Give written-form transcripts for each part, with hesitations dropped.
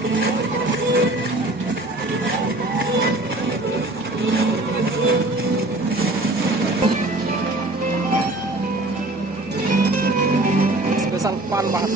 Spesial pan banget.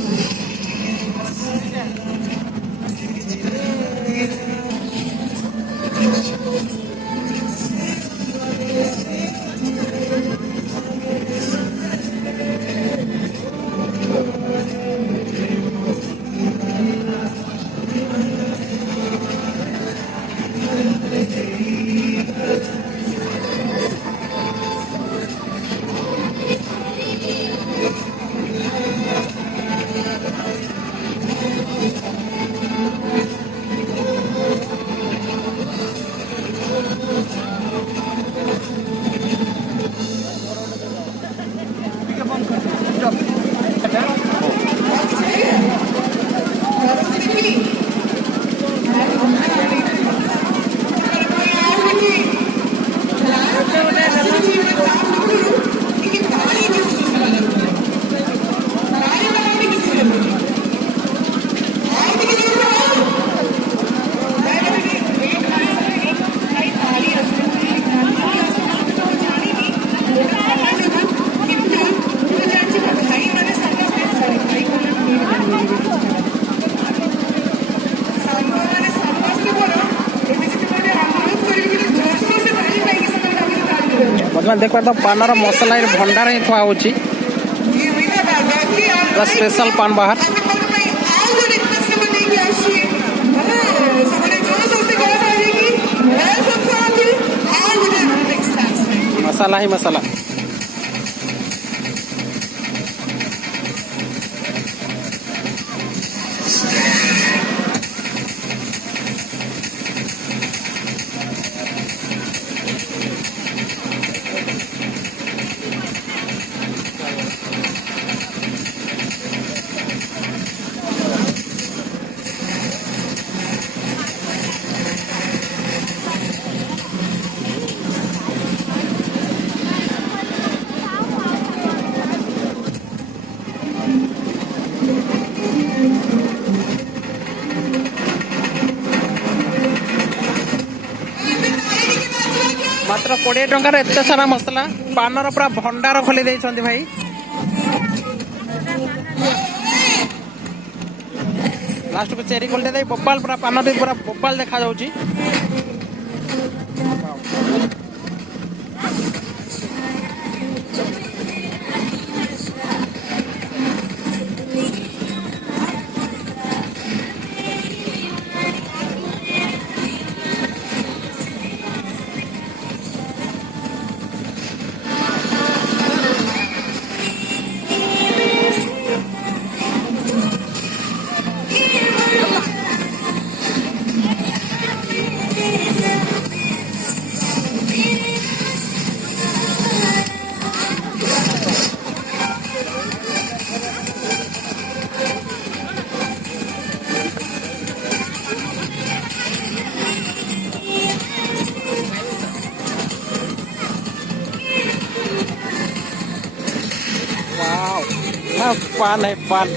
ବର୍ତ୍ତମାନ ଦେଖିପାରୁଥିବ ପାନର ମସଲା ଭଣ୍ଡାର ହିଁ ଥୁଆ ହେଉଛି। ସ୍ପେଶାଲ ପାନ ବାହାର ମସଲା ହିଁ ମସଲା। मात्र 20 टंकार एत सारा मसला पानर पूरा भंडार खोली देइछन्ती भाई। लास्ट को चेरी खोलते दे बोपाल पूरा पान भी पूरा बोपाल देखा जाउची। पान है पान।